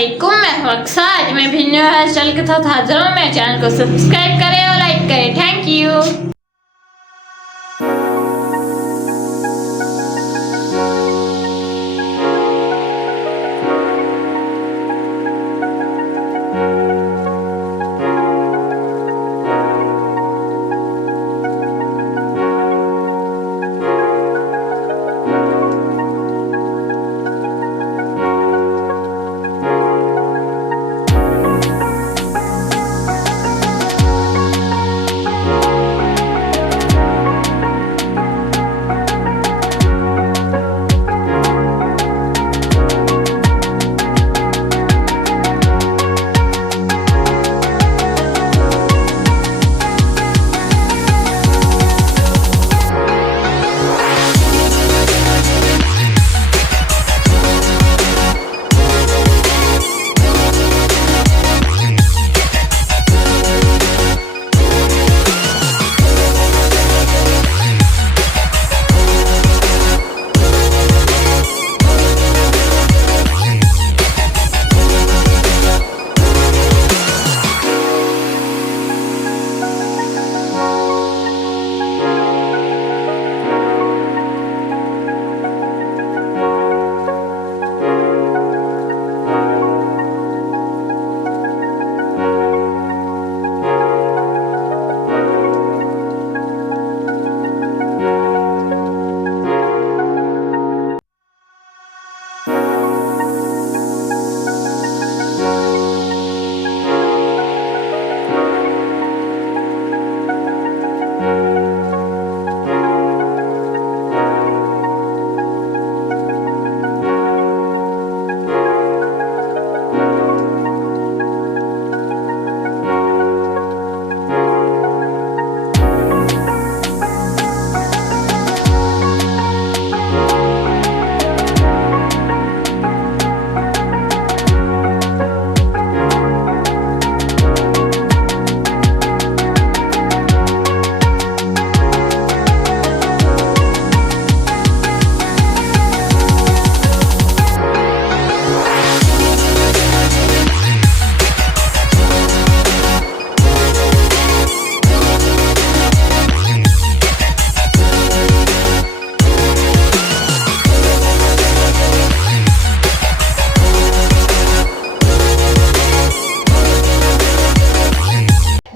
अस्सलामुअलैकुम, मैं हूं अक्सा। आज मैं भी न्यू हेयर स्टाइल के साथ हाजिर हूँ। मेरे चैनल को सब्सक्राइब करें और लाइक करें। Thank you.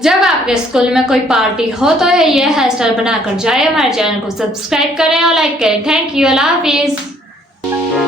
जब आपके स्कूल में कोई पार्टी हो तो ये हेयर स्टाइल बनाकर जाए। हमारे चैनल को सब्सक्राइब करें और लाइक करें। Thank you. Allah Hafiz.